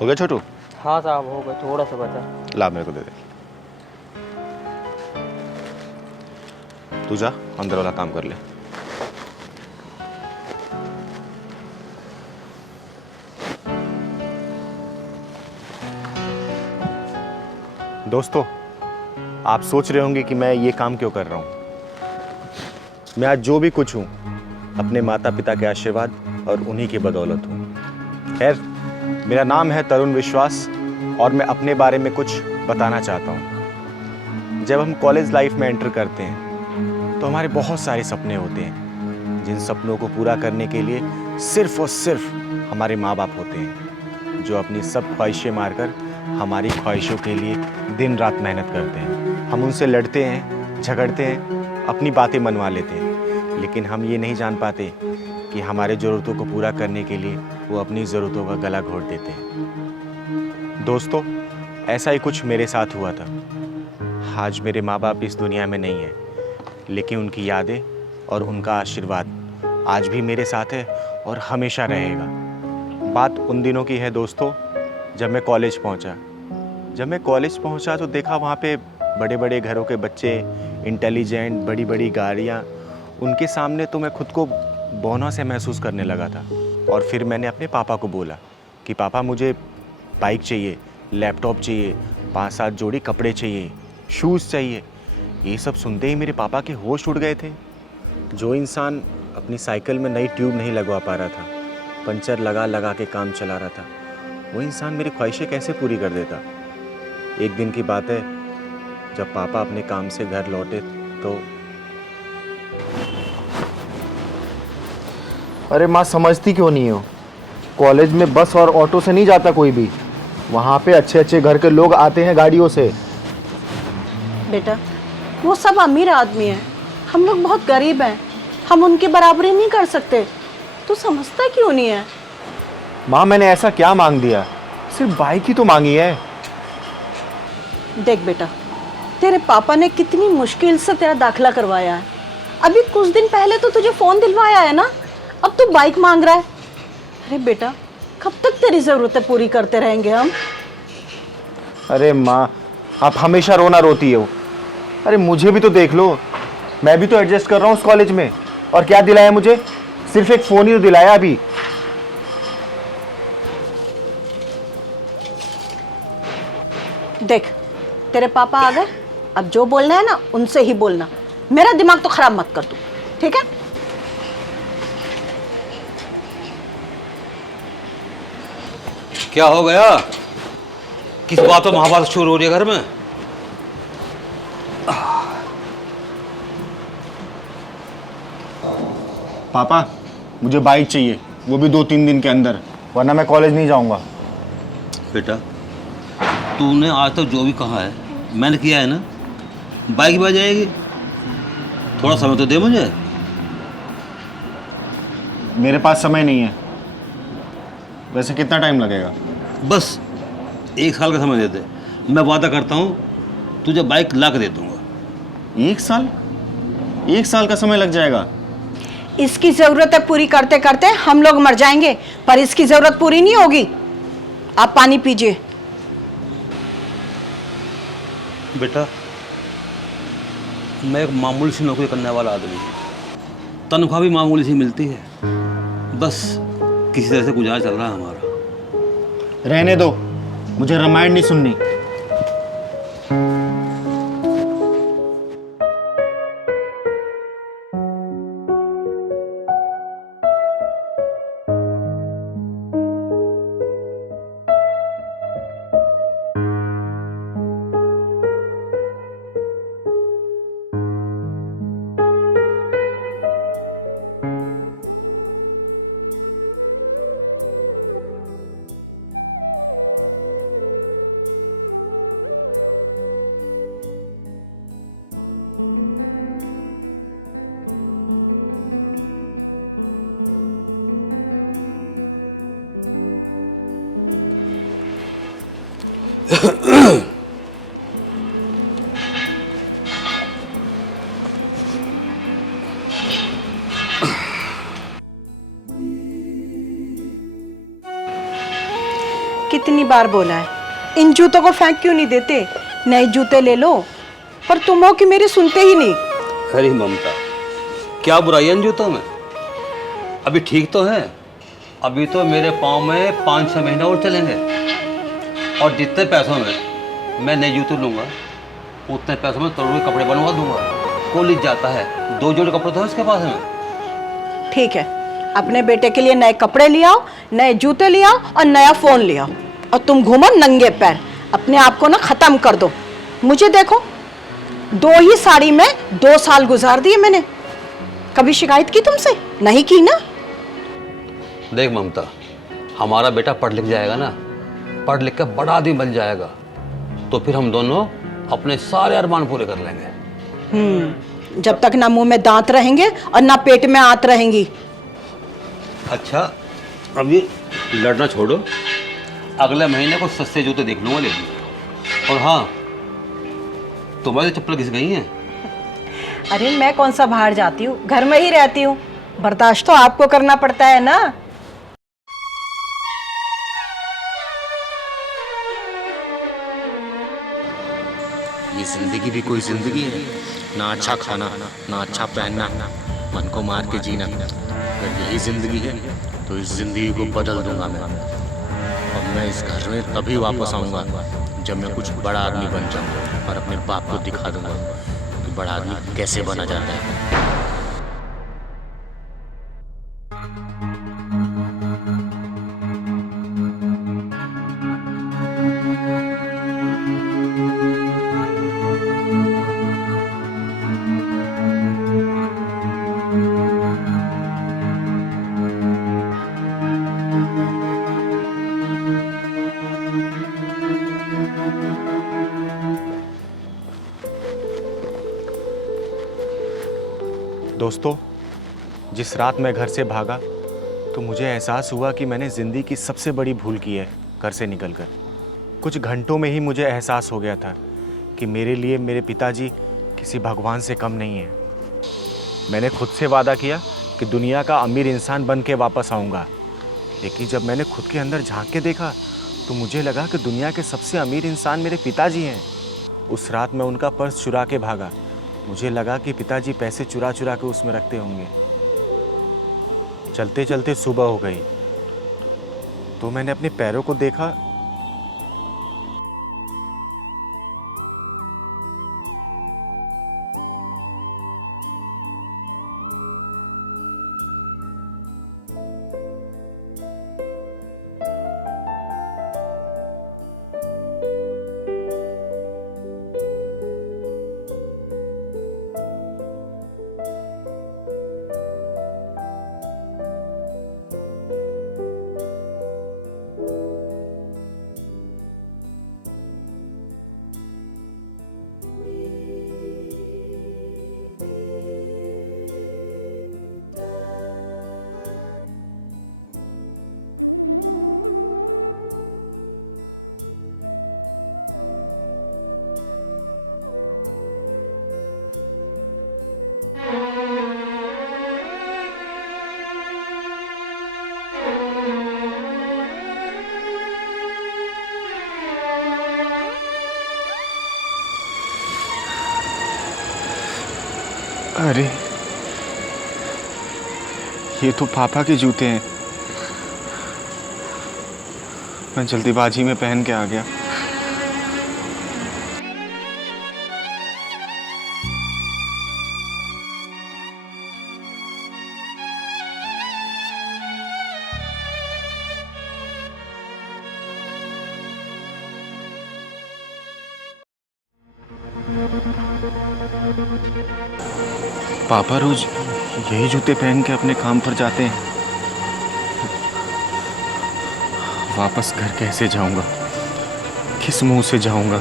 हो गया छोटू? हाँ साहब हो गए, थोड़ा सा बचा। ला मेरे को दे दे। तू जा अंदर वाला काम कर ले। दोस्तों, आप सोच रहे होंगे कि मैं ये काम क्यों कर रहा हूँ। मैं आज जो भी कुछ हूँ अपने माता पिता के आशीर्वाद और उन्हीं की बदौलत हूँ। खैर, मेरा नाम है तरुण विश्वास और मैं अपने बारे में कुछ बताना चाहता हूँ। जब हम कॉलेज लाइफ में एंटर करते हैं तो हमारे बहुत सारे सपने होते हैं, जिन सपनों को पूरा करने के लिए सिर्फ और सिर्फ हमारे माँ बाप होते हैं, जो अपनी सब ख्वाहिशें मारकर हमारी ख्वाहिशों के लिए दिन रात मेहनत करते हैं। हम उनसे लड़ते हैं, झगड़ते हैं, अपनी बातें मनवा लेते हैं, लेकिन हम ये नहीं जान पाते कि हमारे ज़रूरतों को पूरा करने के लिए वो अपनी ज़रूरतों का गला घोट देते हैं। दोस्तों, ऐसा ही कुछ मेरे साथ हुआ था। आज मेरे माँ बाप इस दुनिया में नहीं है, लेकिन उनकी यादें और उनका आशीर्वाद आज भी मेरे साथ है और हमेशा रहेगा। बात उन दिनों की है दोस्तों, जब मैं कॉलेज पहुंचा तो देखा वहाँ पे बड़े बड़े घरों के बच्चे, इंटेलिजेंट, बड़ी बड़ी गाड़ियाँ। उनके सामने तो मैं खुद को बौना से महसूस करने लगा था। और फिर मैंने अपने पापा को बोला कि पापा, मुझे बाइक चाहिए, लैपटॉप चाहिए, 5-7 जोड़ी कपड़े चाहिए, शूज़ चाहिए। ये सब सुनते ही मेरे पापा के होश उड़ गए थे। जो इंसान अपनी साइकिल में नई ट्यूब नहीं लगवा पा रहा था, पंचर लगा लगा के काम चला रहा था, वो इंसान मेरी ख्वाहिशें कैसे पूरी कर देता। एक दिन की बात है, जब पापा अपने काम से घर लौटे तो अरे माँ, समझती क्यों नहीं हो? कॉलेज में बस और ऑटो से नहीं जाता कोई भी। वहाँ पे अच्छे अच्छे घर के लोग आते हैं गाड़ियों से। बेटा, वो सब अमीर आदमी हैं, हम लोग बहुत गरीब हैं, हम उनकी बराबरी नहीं कर सकते। तू समझता क्यों नहीं है? माँ, मैंने ऐसा क्या मांग दिया? सिर्फ बाइक ही तो मांगी है। देख बेटा, तेरे पापा ने कितनी मुश्किल से तेरा दाखिला करवाया है। अभी कुछ दिन पहले तो तुझे फ़ोन दिलवाया है ना, अब तू बाइक मांग रहा है। अरे बेटा, कब तक तेरी ज़रूरतें पूरी करते रहेंगे हम? अरे माँ, आप हमेशा रोना रोती हो। अरे मुझे भी तो देख लो, मैं भी तो एडजस्ट कर रहा हूँ उस कॉलेज में। और क्या दिलाया मुझे? सिर्फ एक फ़ोन ही तो दिलाया अभी। देख, तेरे पापा आ गए, अब जो बोलना है ना उनसे ही बोलना। मेरा दिमाग तो खराब मत कर तू, ठीक है? क्या हो गया? किस बात पर महाभारत शुरू हो रही है घर में? पापा, मुझे बाइक चाहिए, वो भी 2-3 दिन के अंदर, वरना मैं कॉलेज नहीं जाऊँगा। बेटा, तूने आज तक जो भी कहा है मैंने किया है ना। बाइक भी आ जाएगी, थोड़ा समय तो दे मुझे। मेरे पास समय नहीं है। वैसे कितना टाइम लगेगा? बस 1 साल का समय दे दे, मैं वादा करता हूँ तुझे बाइक ला के दे दूँगा। 1 साल? 1 साल का समय लग जाएगा? इसकी ज़रूरतें पूरी करते करते हम लोग मर जाएंगे, पर इसकी ज़रूरत पूरी नहीं होगी। आप पानी पीजिए। बेटा, मैं एक मामूली सी नौकरी करने वाला आदमी हूँ, तनख्वाह भी मामूली सी मिलती है, बस किसी तरह से गुजारा चल रहा है हमारा। रहने दो, मुझे रामायण नहीं सुननी। कितनी बार बोला है, इन जूतों को फेंक क्यों नहीं देते, नए जूते ले लो, पर तुम हो कि मेरी सुनते ही नहीं। अरे ममता, क्या बुराई है इन जूतों में? अभी ठीक तो है, अभी तो मेरे पाँव में 5-6 महीने और चलेंगे, और जितने पैसों में मैं नए जूते लूँगा उतने पैसों में तोड़ के कपड़े बनवा दूंगा। कॉलेज जाता है, 2 जोड़ी कपड़े तो है उसके पास में। ठीक है, अपने बेटे के लिए नए कपड़े ले आओ, नए जूते ले आओ और नया फोन ले आओ, और तुम घूमो नंगे पैर, अपने आप को ना खत्म कर दो। मुझे देखो, 2 ही साड़ी में 2 साल गुजार दिए मैंने। कभी शिकायत की तुमसे? नहीं की ना। देख ममता, हमारा बेटा पढ़ लिख जाएगा ना, पढ़ लिख कर बड़ा आदमी बन जाएगा, तो फिर हम दोनों अपने सारे अरमान पूरे कर लेंगे। जब तक ना मुंह में दांत रहेंगे और ना पेट में आंत रहेंगी। अच्छा, अब ये लड़ना छोड़ो, अगले महीने को सस्ते जूते देख लूंगा लेकिन। और हाँ, तुम्हारी चप्पल घिस गई हैं? अरे मैं कौन सा बाहर जाती हूँ, घर में ही रहती हूँ, बर्दाश्त तो आपको करना पड़ता है ना। ये जिंदगी भी कोई जिंदगी है, ना अच्छा खाना ना अच्छा पहनना, मन को मार के जीना। अगर यही जिंदगी है तो इस जिंदगी को बदल दूंगा मैं। अब मैं इस घर में तभी वापस आऊंगा जब मैं कुछ बड़ा आदमी बन जाऊंगा और अपने बाप को दिखा दूंगा कि बड़ा आदमी कैसे बना जाता है। दोस्तों, जिस रात मैं घर से भागा तो मुझे एहसास हुआ कि मैंने ज़िंदगी की सबसे बड़ी भूल की है घर से निकलकर। कुछ घंटों में ही मुझे एहसास हो गया था कि मेरे लिए मेरे पिताजी किसी भगवान से कम नहीं है। मैंने खुद से वादा किया कि दुनिया का अमीर इंसान बन के वापस आऊँगा, लेकिन जब मैंने खुद के अंदर झांक के देखा तो मुझे लगा कि दुनिया के सबसे अमीर इंसान मेरे पिताजी हैं। उस रात मैं उनका पर्स चुरा के भागा। मुझे लगा कि पिताजी पैसे चुरा चुरा के उसमें रखते होंगे। चलते चलते सुबह हो गई तो मैंने अपने पैरों को देखा। अरे, ये तो पापा के जूते हैं। मैं जल्दीबाजी में पहन के आ गया। पापा रोज यही जूते पहन के अपने काम पर जाते हैं। वापस घर कैसे जाऊंगा, किस मुंह से जाऊंगा?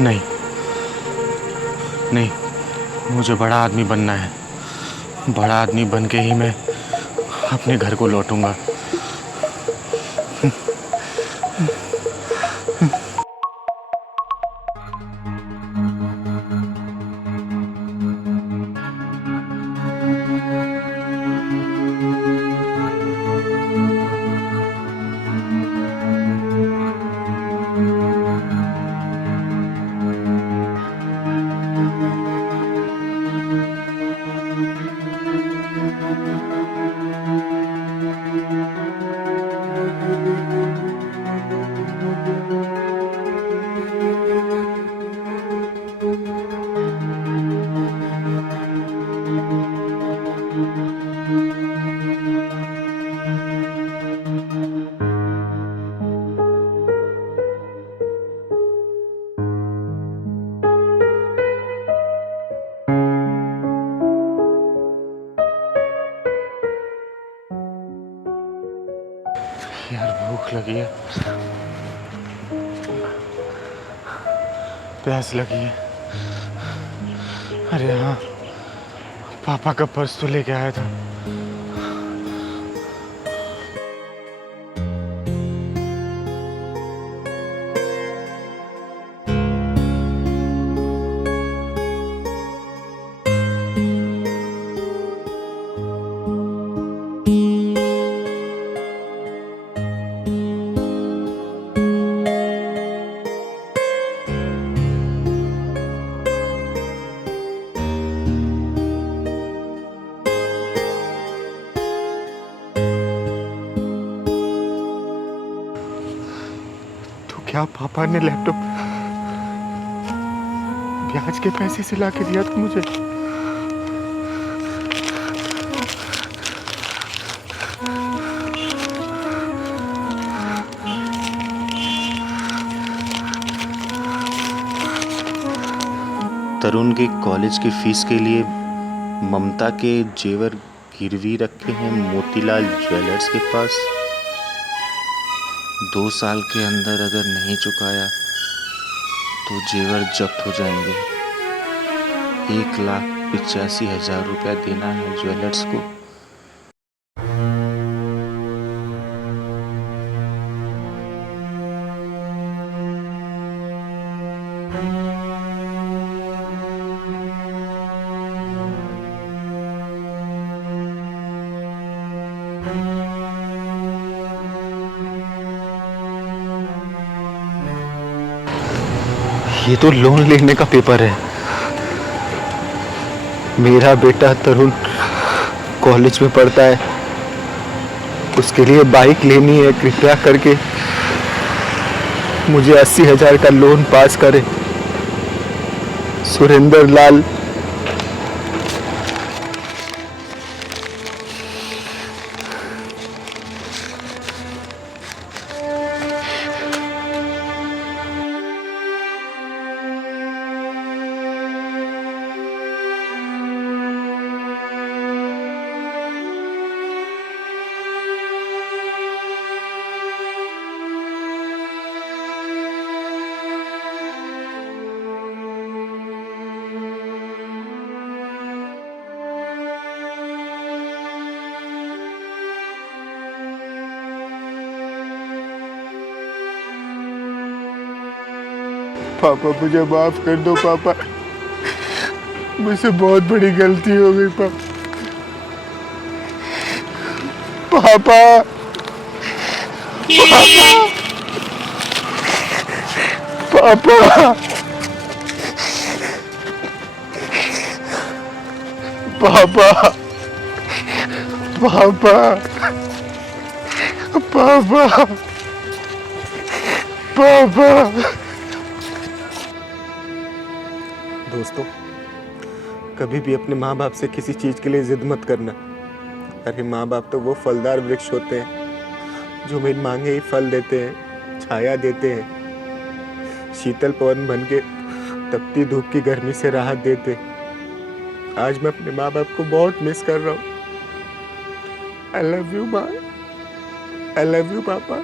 नहीं नहीं, मुझे बड़ा आदमी बनना है। बड़ा आदमी बन के ही मैं अपने घर को लौटूंगा। लगी है, प्यास लगी है। अरे हाँ, पापा का पर्स तो लेके आया था। क्या पापा ने लैपटॉप ब्याज के पैसे से लाके दिया था मुझे? तरुण के कॉलेज की फीस के लिए ममता के जेवर गिरवी रखे हैं मोतीलाल ज्वेलर्स के पास। 2 साल के अंदर अगर नहीं चुकाया तो जेवर जब्त हो जाएंगे। 1,85,000 रुपया देना है ज्वेलर्स को। ये तो लोन लेने का पेपर है। मेरा बेटा तरुण कॉलेज में पढ़ता है, उसके लिए बाइक लेनी है। कृपया करके मुझे 80,000 का लोन पास करें। सुरेंद्र लाल। पापा मुझे माफ कर दो पापा, मुझसे बहुत बड़ी गलती हो गई पापा। पापा पापा पापा पापा पापा पापा। दोस्तों, कभी भी अपने माँ बाप से किसी चीज़ के लिए जिद मत करना। अरे माँ बाप तो वो फलदार वृक्ष होते हैं जो बिन मांगे ही फल देते हैं, छाया देते हैं, शीतल पवन बन के तपती धूप की गर्मी से राहत देते। आज मैं अपने माँ बाप को बहुत मिस कर रहा हूँ। आई लव यू माँ, आई लव यू पापा।